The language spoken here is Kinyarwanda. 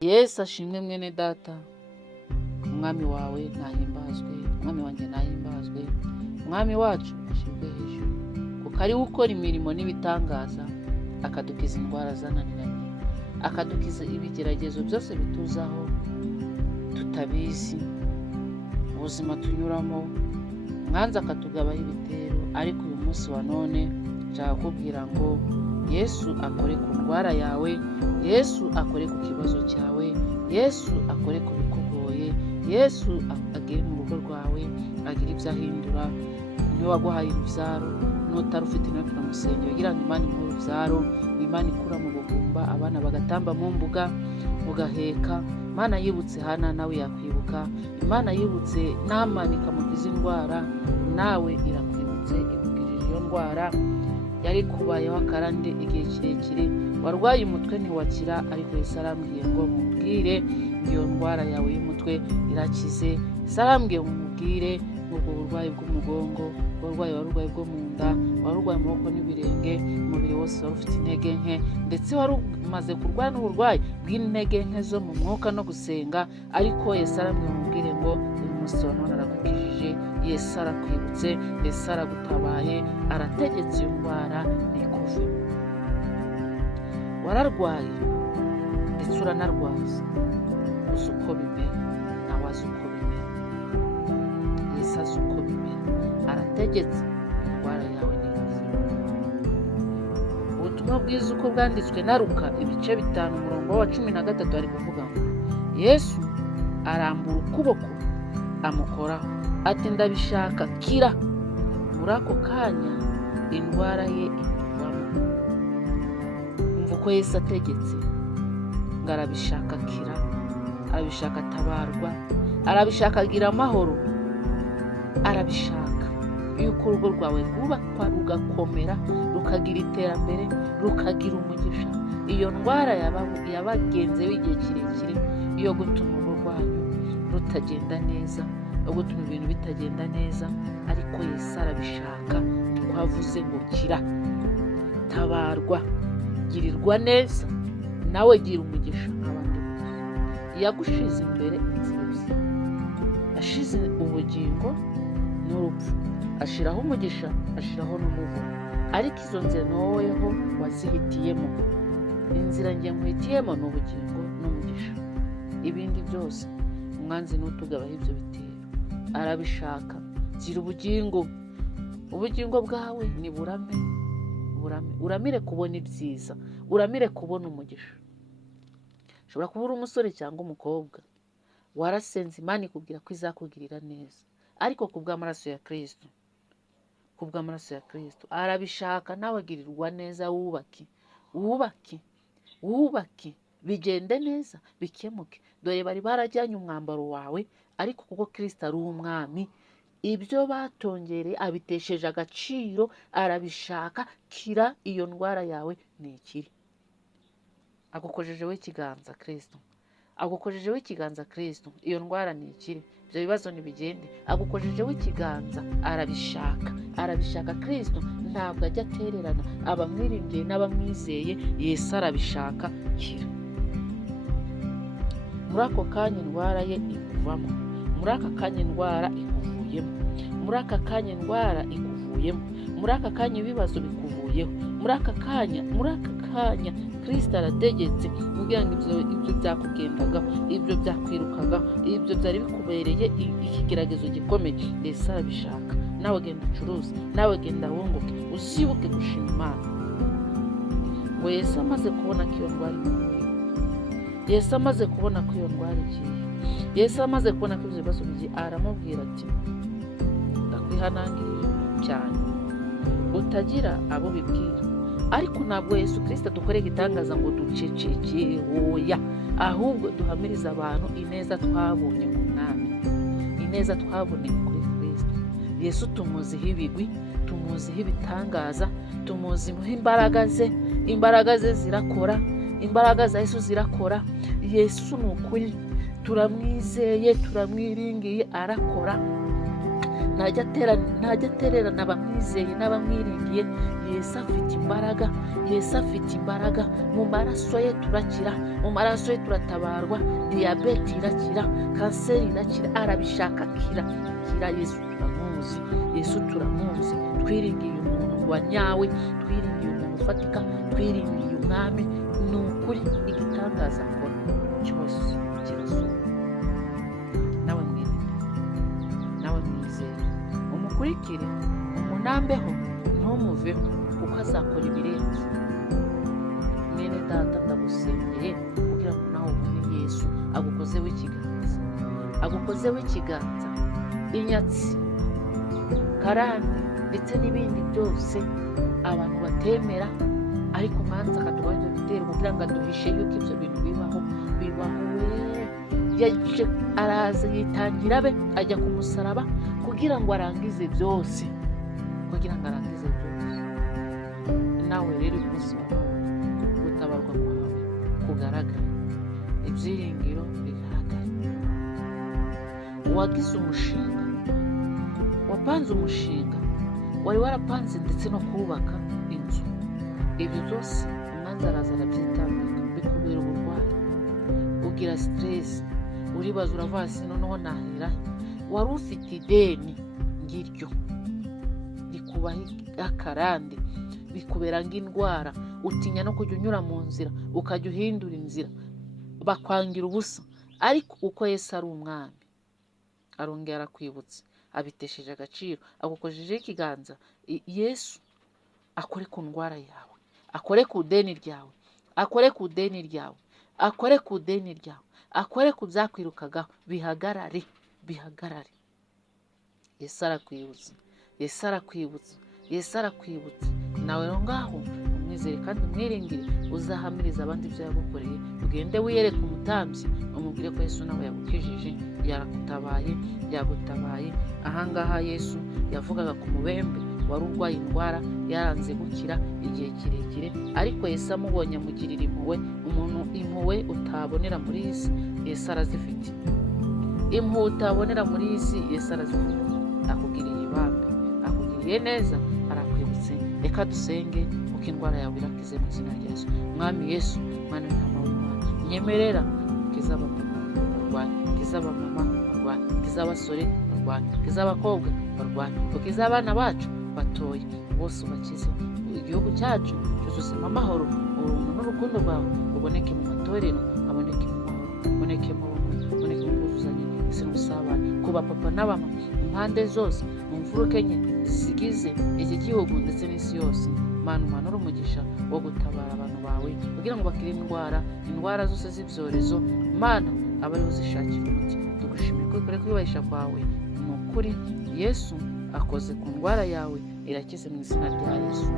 Yesu ashimwe mwene data. Umwami wawe nahimbazwe, umwami wanjye nahimbazwe, umwami wacu ashimwe hejuru, kuko ari we ukora imirimo n'ibitangaza, akadukiza indwara zananiranye, akadukiza ibigeragezo byose bituzaho tutabizi, ubuzima tunyuramo, mwanza akatugabaho ibitero. Ariko uyu munsi wa none nshaka kubwira ngo Yesu akore ku ndwara yawe, Yesu akore ku kibazo cyawe, Yesu akore ku bikugoye, Yesu agere mu rugo rwawe, agire ibyo ahindura. Niwe waguhaye urubyaro, n'utarufite nawe turamusengera kugira ngo Imana imuhe urubyaro, Imana ikura mu bugumba, abana bagatamba mu mbuga mugaheka. Imana yibutse Hana nawe yakwibuka, Imana yibutse Namani ikamukiza indwara, nawe irakwibutse ikugirira iyo ndwara yari kubayeho akarande igihe kirekire. Warwaye umutwe ntiwakira, ariko Yesu arambwiye ngo mubwire iyo ndwara yawe y'umutwe irakize. Yesu arambwiye ngo mubwire ubwo burwayi bw'umugongo, uburwayi warurwaye bwo mu nda, warurwaye amaboko n'ibirenge, umubiri wose wari ufite intege nke, ndetse wari umaze kurwara n'uburwayi bw'intege nke zo mu mwuka no gusenga. Ariko Yesu arambwiye mubwire ngo uyu munsi wa none aragukijije, Yesu arakwibutse, Yesu aragutabaye, arategetse iyo ndwara ikuve. Wararwaye ndetse uranarwaza, uzi uko bimera, nawe azi uko bimera, Yesu azi uko bimera, arategetse indwara yawe nikuve. Ubutumwa bwiza uko bwanditswe na Luka ibice 5 umurongo wa 13 ari kuvuga ngo Yesu arambura ukuboko amukoraho ati ndabishaka kira. Muri ako kanya indwara ye imuvamo. Umva uko Yesu ategetse ngo arabishaka kira, arabishaka tabarwa, arabishaka agira amahoro, arabishaka yuko urugo rwawe rwubakwa rugakomera, rukagira iterambere, rukagira umugisha. Iyo ndwara yabagenzeho igihe kirekire yo gutuma urugo rwanyu rutagenda neza, yo gutuma ibintu bitagenda neza, ariko Yesu arabishaka. Twavuze ngo kira, tabarwa, girirwa neza, nawe gira umugisha nk'abandi bose. Yagushize imbere inzira ebyiri, ashize ubugingo n'urupfu, ashiraho umugisha, ashiraho n'umuvumo. Ariko izo nzira noweho wazihitiyemo. Inzira njye nkwitiyemo ni ubugingo n'umugisha. Ibindi byose umwanzi n'utugabaho ibyo bitero, arabishaka. Gira ubugingo, ubugingo bwawe ni burame, uramire kubona ibyiza, uramire kubona umugisha. Ushobora kuba uri umusore cyangwa umukobwa, warasenze Imana ikubwira ko izakugirira neza, ariko kubw'amaraso ya Kristo, kubw'amaraso ya Kristo arabishaka. Nawe agirirwa neza, wubake, bigende neza, bikemuke. Dore bari barajyanye umwambaro wawe, ariko kuko Kristo ari umwami, ibyo batongereye abitesheje agaciro, arabishaka. Kira, iyo ndwara yawe ni ikiri. Agukojejeho ikiganza Kristo, agukojejeho ikiganza Kristo, iyo ndwara ni ikiri, ibyo bibazo ntibigende. Agukojejeho ikiganza, arabishaka, arabishaka. Kristo ntabwo ajya atererana abamwiringiye n'abamwizeye. Yesu arabishaka. Kira. Muri ako kanya indwara ye ikuvamo, muri aka kanya indwara ikuvuyemo, muri aka kanya indwara ikuvuyemo, muri aka kanya ibibazo bikuvuyeho, muri aka kanya Kristo arategetse kugira ngo ibyo byakugendagaho, ibyo byakwirukagaho, ibyo byari bikubereye ikigeragezo gikomeye, Yesu arabishaka. Nawe genda ucuruze, nawe genda wunguke, uzibuke gushima Imana. Ngo Yesu amaze kubona ko iyo ndwara imuvuye, Yesu amaze kubona ko iyo ndwara igiye, Yesu amaze kubona ko ibyo bibazo bigiye, aramubwira ati ndakwihanangirije cyane, utagira abo bibwira. Ariko ntabwo Yesu Kristo dukoreye igitangaza ngo duceceke, oya, ahubwo duhamiriza abantu ineza twabonye ku Mwami, ineza twaboneye kuri Kristo. Yesu tumuziho ibigwi, tumuziho ibitangaza, tumuziho imbaraga ze zirakora, imbaraga za Yesu zirakora. Yesu ni ukuri, turamwizeye, turamwiringiye, arakora. ntajya atererana abamwizeye n'abamwiringiye. Yesu afite imbaraga, Yesu afite imbaraga. Mu maraso ye turakira, mu maraso ye turatabarwa. Diyabete irakira, kanseri irakira, arabishaka akira. Yesu turamuzi, Yesu turamuzi. Twiringiye umuntu wa nyawe, twiringiye umuntu ufatika, twiringiye umwami. Ni ukuri igitangaza akora cyose kirasohoka. Nawe mwizere, umukurikire, umunambeho, ntumuveho, kuko azakora ibirenze. Mwene data, ndagusengeye kugira ngo nawe ubone Yesu agukozeho ikiganza, agukozeho ikiganza. Inyatsi, karande ndetse n'ibindi byose abantu batemera, ariko umwanzi akaduha gutera kugira ngo aduhishe yuko ibyo bintu bibaho. Yaje araza yitangira be, ajya ku musaraba kugira ngo arangize byose, nawe rero uyu munsi gutabarwa kwawe kugaragara, ibyiringiro bigaragara. Wagize umushinga, wapanze umushinga, wari warapanze ndetse no kubaka inzu. Ibyo byose umwanzi araza arabyitambika, bikubera uburwayi, ugira stress, uribaza uravuga ati noneho nahera. Wari ufite ideni ngiryo rikubaho akarande, bikubera nk'indwara, utinya no kujya unyura mu nzira, ukajya uhindura inzira, bakwangira ubusa. Ariko uko Yesu ari umwami, arongera arakwibutsa, abitesheje agaciro, agukojejeho ikiganza. Yesu akore ku ndwara yawe, akore ku deni ryawe, akore ku deni ryawe, akore ku deni ryawe, akore ku byakwirukagaho, bihagarare. Yesu arakwibutsa, Yesu arakwibutsa, Yesu arakwibutsa. Nawe rero ngaho umwizere kandi umwiringire, uzahamiriza abandi ibyo yagukoreye. Ugende wiyereke umutambyi, umubwire ko Yesu nawe yagukijije, yagutabaye. Ahangaha Yesu yavugaga ku mubembe wari urwaye indwara yaranze gukira igihe kirekire, ariko Yesu amubonye amugirira impuhwe. Umuntu impuhwe utabonera muri iyi si, Yesu arazifite. Impuhwe utabonera muri iyi si, Yesu arazifite. Akugiriye ibambe, akugiriye neza, arakwibutse. Reka dusenge uko indwara yawe irakize mu izina rya Yesu. Mwami Yesu, Mwana w'Intama w'Imana, nyemerera ukize abapapa barwaye, ukize abamama barwaye, ukize abasore barwaye, ukize abakobwa barwaye, ukize abana bacu batoya, bose ubakize. Igihugu cyacu cyuzuzemo amahoro, ubuntu n'urukundo rwawe ruboneke mu matorero, aboneke mu mahoro, aboneke mu bumwe, aboneke mu bwuzuzanye ndetse n'ubusabane ku bapapa n'abamama impande zose, mu mfuruka enye zigize iki gihugu ndetse n'isi yose. Mana, umanure umugisha wo gutabara abantu bawe kugira ngo bakire indwara zose z'ibyorezo. Mana, abariho zishakira umuti. Tugushimiye ko ukore kwiyubahisha kwawe. Ni ukuri Yesu akoze ku ndwara yawe, irakize mu izina rya Yesu.